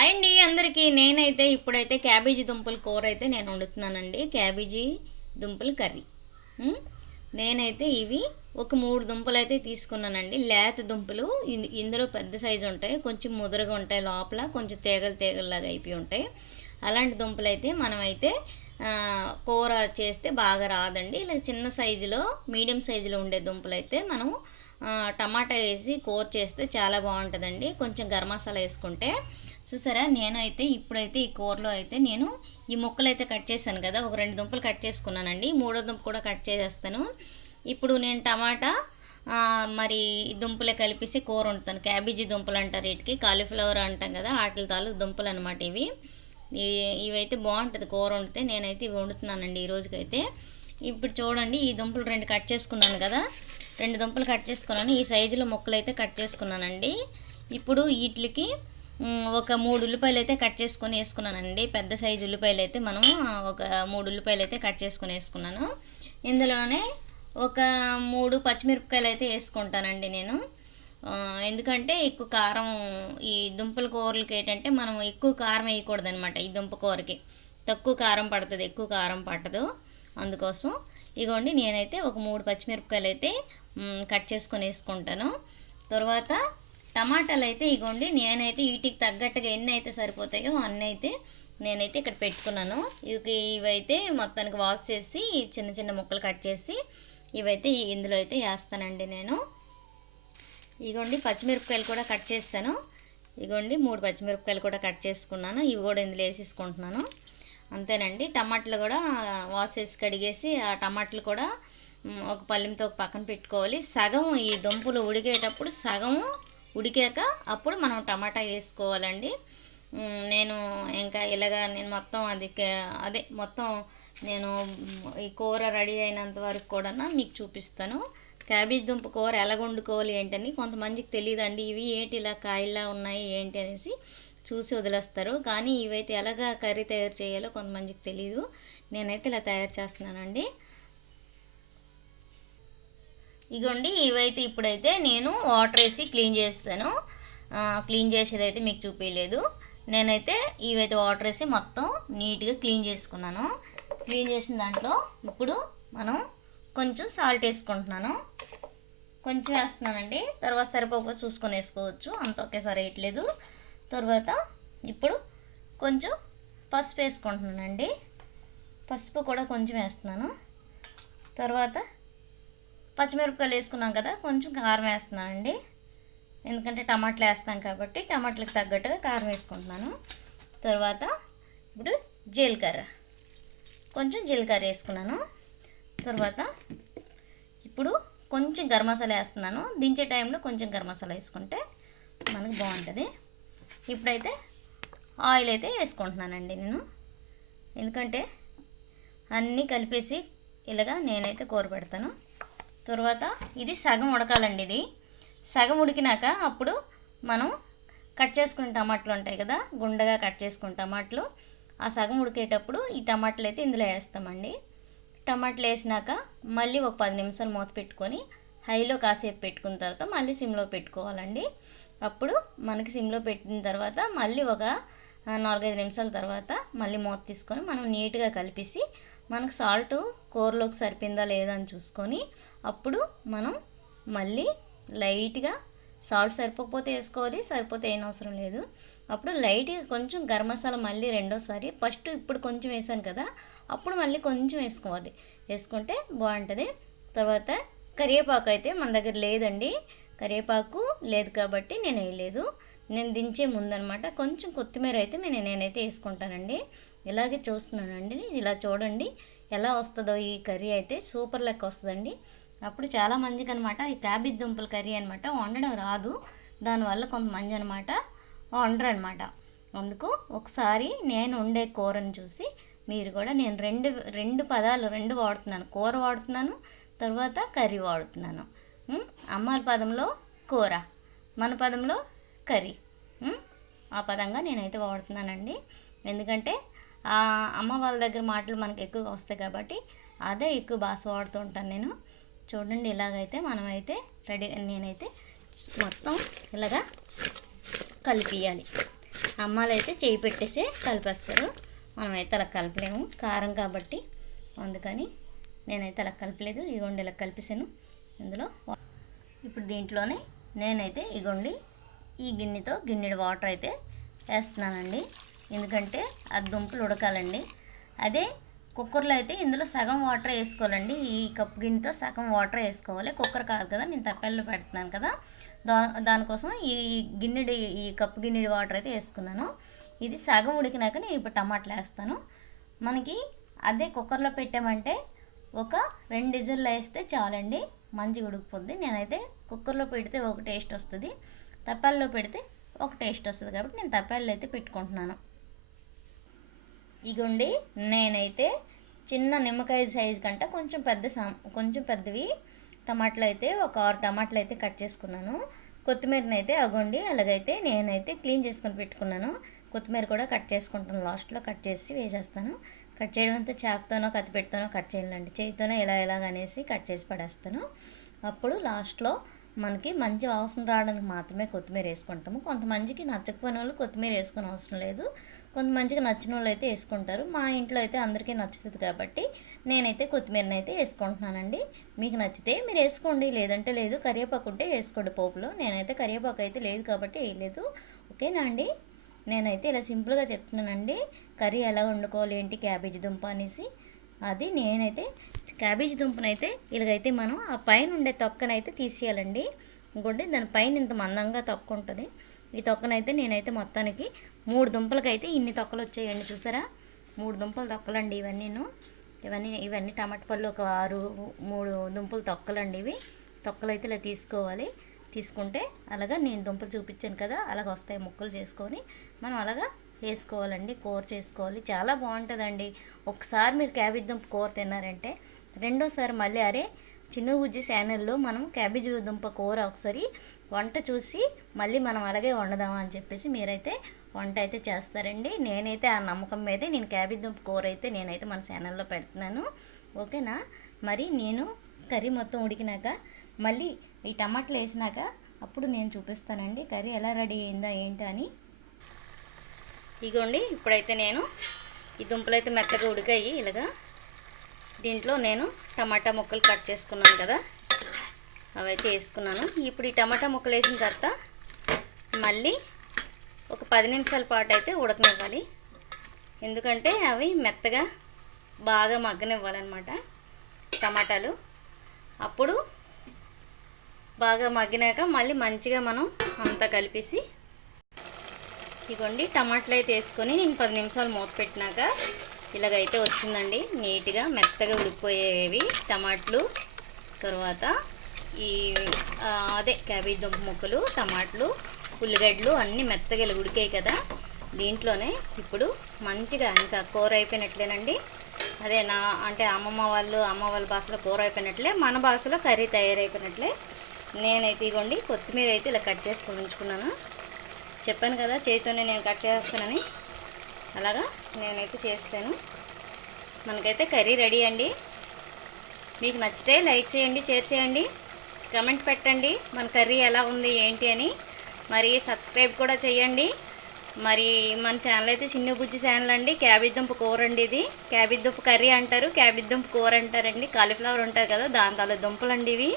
అండి అందరికీ నేనైతే ఇప్పుడైతే క్యాబేజీ దుంపల కూర అయితే నేను వండుతున్నానండి. క్యాబేజీ దుంపల కర్రీ. నేనైతే ఇవి ఒక 3 దుంపలు అయితే తీసుకున్నానండి. లేత దుంపలు ఇందులో పెద్ద సైజు ఉంటాయి, కొంచెం ముదరగా ఉంటాయి, లోపల కొంచెం తీగలాగా అయిపోయి ఉంటాయి. అలాంటి దుంపలు అయితే మనమైతే కూర చేస్తే బాగా రాదండి. ఇలా చిన్న సైజులో మీడియం సైజులో ఉండే దుంపలు అయితే మనం టమాటా వేసి కూర చేస్తే చాలా బాగుంటుందండి. కొంచెం గరం మసాలా వేసుకుంటే. చూసారా, నేనైతే ఇప్పుడైతే ఈ కూరలో అయితే నేను ఈ ముక్కలు అయితే కట్ చేశాను కదా, ఒక 2 దుంపలు కట్ చేసుకున్నానండి. మూడో దుంప కూడా కట్ చేసేస్తాను. ఇప్పుడు నేను టమాటా మరి దుంపలే కలిపేసి కూర వండుతాను. క్యాబేజీ దుంపలు అంటారు వీటికి, కాలీఫ్లవర్ అంటాం కదా, వాటి తాలూకు దుంపలు అనమాట ఇవి. ఇవైతే బాగుంటుంది కూర వండితే. నేనైతే ఇవి వండుతున్నానండి ఈ రోజుకైతే. ఇప్పుడు చూడండి, ఈ దుంపలు 2 కట్ చేసుకున్నాను కదా, 2 దుంపలు కట్ చేసుకున్నాను. ఈ సైజులో ముక్కలు అయితే కట్ చేసుకున్నానండి. ఇప్పుడు వీటికి ఒక 3 ఉల్లిపాయలు అయితే కట్ చేసుకొని వేసుకున్నానండి. పెద్ద సైజు ఉల్లిపాయలు అయితే మనం ఒక 3 ఉల్లిపాయలు అయితే కట్ చేసుకొని వేసుకున్నాను. ఇందులోనే ఒక 3 పచ్చిమిరపకాయలు అయితే వేసుకుంటానండి నేను. ఎందుకంటే ఎక్కువ కారం ఈ దుంపల కూరలకి ఏంటంటే మనం ఎక్కువ కారం వేయకూడదు అనమాట. ఈ దుంప కూరకి తక్కువ కారం పడుతుంది, ఎక్కువ కారం పట్టదు. అందుకోసం ఇగోండి నేనైతే ఒక 3 పచ్చిమిరపకాయలు అయితే కట్ చేసుకొని వేసుకుంటాను. తర్వాత టమాటాలు అయితే ఇగోండి నేనైతే వీటికి తగ్గట్టుగా ఎన్ని అయితే సరిపోతాయో అన్నీ అయితే నేనైతే ఇక్కడ పెట్టుకున్నాను. ఇవైతే మొత్తానికి వాష్ చేసి చిన్న చిన్న ముక్కలు కట్ చేసి ఇవైతే ఇందులో అయితే వేస్తానండి నేను. ఇగోండి పచ్చిమిరపకాయలు కూడా కట్ చేస్తాను. ఇగోండి 3 పచ్చిమిరపకాయలు కూడా కట్ చేసుకున్నాను. ఇవి కూడా ఇందులో వేసేసుకుంటున్నాను. అంతేనండి. టమాటాలు కూడా వాష్ చేసి కడిగేసి ఆ టమాటాలు కూడా ఒక పళ్ళెంతో ఒక పక్కన పెట్టుకోవాలి. సగం ఈ దుంపలు ఉడికేటప్పుడు సగం ఉడికాక అప్పుడు మనం టమాటా వేసుకోవాలండి. నేను ఇంకా ఇలాగా నేను మొత్తం అదే మొత్తం నేను ఈ కూర రెడీ అయినంత వరకు కూడా మీకు చూపిస్తాను. క్యాబేజ్ దుంప కూర ఎలా వండుకోవాలి ఏంటని కొంతమందికి తెలియదండి. ఇవి ఏంటి ఇలా కాయలా ఉన్నాయి ఏంటి అనేసి చూసి వదిలేస్తారు. కానీ ఇవైతే ఎలాగా కర్రీ తయారు చేయాలో కొంతమందికి తెలియదు. నేనైతే ఇలా తయారు చేస్తున్నానండి. ఇగోండి ఇవైతే ఇప్పుడైతే నేను వాటర్ వేసి క్లీన్ చేస్తాను. క్లీన్ చేసేది అయితే మీకు చూపించలేదు. నేనైతే ఇవైతే వాటర్ వేసి మొత్తం నీట్గా క్లీన్ చేసుకున్నాను. క్లీన్ చేసిన దాంట్లో ఇప్పుడు మనం కొంచెం సాల్ట్ వేసుకుంటున్నాను. కొంచెం వేస్తున్నానండి. తర్వాత సరిపోక చూసుకొని వేసుకోవచ్చు, అంత ఒకేసారి వేయట్లేదు. తర్వాత ఇప్పుడు కొంచెం పసుపు వేసుకుంటున్నానండి. పసుపు కూడా కొంచెం వేస్తున్నాను. తర్వాత పచ్చిమిరపకాయలు వేసుకున్నాం కదా, కొంచెం కారం వేస్తున్నానండి. ఎందుకంటే టమాటాలు వేస్తాం కాబట్టి టమాటాలకు తగ్గట్టుగా కారం వేసుకుంటున్నాను. తర్వాత ఇప్పుడు కొంచెం జీలకర్ర వేసుకున్నాను. తర్వాత ఇప్పుడు కొంచెం గరం మసాలా వేస్తున్నాను. దించే టైంలో కొంచెం గరం మసాలా వేసుకుంటే మనకు బాగుంటుంది. ఇప్పుడైతే ఆయిల్ అయితే వేసుకుంటున్నానండి నేను. ఎందుకంటే అన్నీ కలిపేసి ఇలాగా నేనైతే కూర పెడతాను. తర్వాత ఇది సగం ఉడకాలండి. ఇది సగం ఉడికినాక అప్పుడు మనం కట్ చేసుకునే టమాటాలు ఉంటాయి కదా, గుండగా కట్ చేసుకునే టమాటాలు, ఆ సగం ఉడికేటప్పుడు ఈ టమాటాలు అయితే ఇందులో వేస్తామండి. టమాటాలు వేసినాక మళ్ళీ ఒక 10 నిమిషాలు మూత పెట్టుకొని హైలో కాసేపు పెట్టుకున్న తర్వాత మళ్ళీ సిమ్లో పెట్టుకోవాలండి. అప్పుడు మనకి సిమ్లో పెట్టిన తర్వాత మళ్ళీ ఒక 4-5 నిమిషాల తర్వాత మళ్ళీ మూత తీసుకొని మనం నీట్గా కలిపేసి మనకు సాల్ట్ కూరలోకి సరిపోయిందా లేదా అని చూసుకొని అప్పుడు మనం మళ్ళీ లైట్గా సాల్ట్ సరిపోకపోతే వేసుకోవాలి, సరిపోతే ఏం అవసరం లేదు. అప్పుడు లైట్గా కొంచెం గరం మసాలా మళ్ళీ రెండోసారి, ఫస్ట్ ఇప్పుడు కొంచెం వేసాను కదా, అప్పుడు మళ్ళీ కొంచెం వేసుకోవాలి. వేసుకుంటే బాగుంటుంది. తర్వాత కరివేపాకు అయితే మన దగ్గర లేదండి. కరివేపాకు లేదు కాబట్టి నేను వేయలేదు. నేను దించే ముందనమాట కొంచెం కొత్తిమీర అయితే నేనైతే వేసుకుంటానండి. ఇలాగే చూస్తున్నానండి. ఇలా చూడండి ఎలా వస్తుందో ఈ కర్రీ అయితే సూపర్ లెక్క వస్తుందండి. అప్పుడు చాలామందికి అనమాట ఈ క్యాబేజ్ దుంపల కర్రీ అనమాట వండడం రాదు. దానివల్ల కొంతమంది అనమాట వండరు అనమాట. అందుకు ఒకసారి నేను వండే కూరని చూసి మీరు కూడా, నేను రెండు పదాలు వాడుతున్నాను. కూర వాడుతున్నాను, తర్వాత కర్రీ వాడుతున్నాను. అమ్మ పదంలో కూర, మన పదంలో కర్రీ, ఆ పదంగా నేనైతే వాడుతున్నానండి. ఎందుకంటే అమ్మ వాళ్ళ దగ్గర మాటలు మనకు ఎక్కువగా వస్తాయి కాబట్టి అదే ఎక్కువ భాష వాడుతూ ఉంటాను నేను. చూడండి ఇలాగైతే మనమైతే నేనైతే మొత్తం ఇలాగా కలిపియాలి. అమ్మాలు అయితే చేయి పెట్టేసి కలిపేస్తారు. మనమైతే అలా కలపలేము, కారం కాబట్టి. అందుకని నేనైతే అలా కలపలేదు. ఇగోండి ఇలా కలిపేసాను ఇందులో. ఇప్పుడు దీంట్లోనే నేనైతే ఇగోండి ఈ గిన్నెతో గిన్నెడు వాటర్ అయితే వేస్తున్నానండి. ఎందుకంటే ఆ దుంపలు ఉడకాలండి. అదే కుక్కర్లో అయితే ఇందులో సగం వాటర్ వేసుకోవాలండి. ఈ కప్పు గిన్నెతో సగం వాటర్ వేసుకోవాలి. కుక్కర్ కాదు కదా, నేను తప్పెల్లో పెడుతున్నాను కదా, దానికోసం ఈ కప్పు గిన్నెడి వాటర్ అయితే వేసుకున్నాను. ఇది సగం ఉడికినాక నేను ఇప్పుడు టమాటాలు వేస్తాను. మనకి అదే కుక్కర్లో పెట్టామంటే ఒక 2 విజిల్లు వేస్తే చాలండి, మంచిగా ఉడికిపోద్ది. నేనైతే కుక్కర్లో పెడితే ఒక టేస్ట్ వస్తుంది, తప్పాల్లో పెడితే ఒక టేస్ట్ వస్తుంది కాబట్టి నేను తప్పాల్లో అయితే పెట్టుకుంటున్నాను. ఇగోండి నేనైతే చిన్న నిమ్మకాయ సైజు కంటే కొంచెం పెద్దవి టమాటాలు అయితే ఒక 6 టమాటాలు అయితే కట్ చేసుకున్నాను. కొత్తిమీరని అయితే అగోండి అలాగైతే నేనైతే క్లీన్ చేసుకొని పెట్టుకున్నాను. కొత్తిమీర కూడా కట్ చేసుకుంటాను, లాస్ట్లో కట్ చేసి వేసేస్తాను. కట్ చేయడం అంతా చాకుతోనో కత్తిపెట్టుతోనో కట్ చేయాలండి, చేతితోనో ఎలాగనేసి కట్ చేసి పడేస్తాను. అప్పుడు లాస్ట్లో మనకి మంచి వాసన రావడానికి మాత్రమే కొత్తిమీర వేసుకుంటాము. కొంతమందికి నచ్చకపోయిన వాళ్ళు కొత్తిమీర వేసుకునే అవసరం లేదు, కొంతమందికి నచ్చిన వాళ్ళు అయితే వేసుకుంటారు. మా ఇంట్లో అయితే అందరికీ నచ్చుతుంది కాబట్టి నేనైతే కొత్తిమీరని అయితే వేసుకుంటున్నానండి. మీకు నచ్చితే మీరు వేసుకోండి, లేదంటే లేదు. కరివేపాకు ఉంటే వేసుకోండి పోపులో. నేనైతే కరివేపాకు అయితే లేదు కాబట్టి వేయలేదు. ఓకేనా అండి? నేనైతే ఇలా సింపుల్గా చెప్తున్నానండి కర్రీ ఎలా వండుకోవాలి ఏంటి క్యాబేజీ దుంప అనేసి. అది నేనైతే క్యాబేజీ దుంపనైతే ఇలాగైతే మనం ఆ పైన ఉండే తొక్కనైతే తీసేయాలండి. ఇంకోటి దాని పైన ఇంత మందంగా తొక్క ఉంటుంది. ఈ తొక్కనైతే నేనైతే మొత్తానికి 3 దుంపలకైతే ఇన్ని తొక్కలు వచ్చాయండి, చూసారా? 3 దుంపల తొక్కలండి ఇవన్నీ టమాటా పళ్ళు ఒక 3 దుంపల తొక్కలండి. ఇవి తొక్కలు అయితే ఇలా తీసుకోవాలి. తీసుకుంటే అలాగా నేను దుంపలు చూపించాను కదా, అలాగ వస్తాయి. ముక్కలు చేసుకొని మనం అలాగా వేసుకోవాలండి, కూర చేసుకోవాలి. చాలా బాగుంటుందండి. ఒకసారి మీరు క్యాబేజీ దుంప కూర తిన్నారంటే రెండోసారి మళ్ళీ అరే చిన్న బుజ్జి ఛానల్లో మనం క్యాబేజీ దుంప కూర ఒకసారి వంట చూసి మళ్ళీ మనం అలాగే వండదామా అని చెప్పేసి మీరైతే వంట అయితే చేస్తారండి. నేనైతే ఆ నమ్మకం మీదే నేను క్యాబేజీ దుంప కూర అయితే నేనైతే మన ఛానల్లో పెడుతున్నాను. ఓకేనా? మరి నేను కర్రీ మొత్తం ఉడికినాక మళ్ళీ ఈ టమాటాలు వేసినాక అప్పుడు నేను చూపిస్తానండి కర్రీ ఎలా రెడీ అయిందా ఏంటి అని. ఇగోండి ఇప్పుడైతే నేను ఈ దుంపలు అయితే మెత్తగా ఉడికాయి. ఇలాగా దీంట్లో నేను టమాటా ముక్కలు కట్ చేసుకున్నాను కదా, అవైతే వేసుకున్నాను. ఇప్పుడు ఈ టమాటా ముక్కలు వేసిన తర్వాత మళ్ళీ ఒక 10 నిమిషాల పాటు అయితే ఉడకనివ్వాలి. ఎందుకంటే అవి మెత్తగా బాగా మగ్గనివ్వాలన్నమాట టమాటాలు. అప్పుడు బాగా మగ్గినాక మళ్ళీ మంచిగా మనం అంతా కలిపేసి ఇగోండి టమాటాలు అయితే వేసుకొని నేను 10 నిమిషాలు మూత పెట్టినాక ఇలాగైతే వచ్చిందండి. నీట్గా మెత్తగా ఉడికిపోయేవి టమాటాలు. తర్వాత అదే క్యాబేజీ దుంప ముక్కలు, టమాటాలు, ఉల్లిగడ్డలు అన్నీ మెత్తగా ఇలా ఉడికాయి కదా. దీంట్లోనే ఇప్పుడు మంచిగా ఇంకా కూర అయిపోయినట్లేనండి. అదే అంటే అమ్మ వాళ్ళ భాషలో కూర అయిపోయినట్లే, మన భాషలో కర్రీ తయారైపోయినట్లే. నేనైతే ఇగోండి కొత్తిమీర అయితే ఇలా కట్ చేసుకొని ఉంచుకున్నాను. చెప్పాను కదా చేతితోనే నేను కట్ చేస్తానని, అలాగా నేనైతే చేస్తాను. మనకైతే కర్రీ రెడీ అండి. మీకు నచ్చితే లైక్ చేయండి, షేర్ చేయండి, కమెంట్ పెట్టండి మన కర్రీ ఎలా ఉంది ఏంటి అని. మరి సబ్స్క్రైబ్ కూడా చేయండి. మరి మన ఛానల్ అయితే చిన్న బుజ్జి ఛానల్ అండి. క్యాబేజీ దుంప కూర అండి. ఇది క్యాబేజీ దుంప కర్రీ అంటారు, క్యాబేజీ దుంప కూర అంటారండి. కాలీఫ్లవర్ ఉంటుంది కదా దాంతో దుంపలు అండి ఇవి.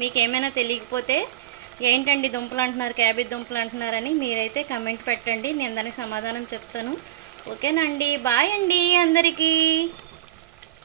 మీకు ఏమైనా తెలియకపోతే ఏంటండి దుంపలు అంటున్నారు, క్యాబేజీ దుంపలు అంటున్నారని మీరైతే కమెంట్ పెట్టండి, నేను దానికి సమాధానం చెప్తాను. ఓకేనా అండి? బాయ్ అండి అందరికీ.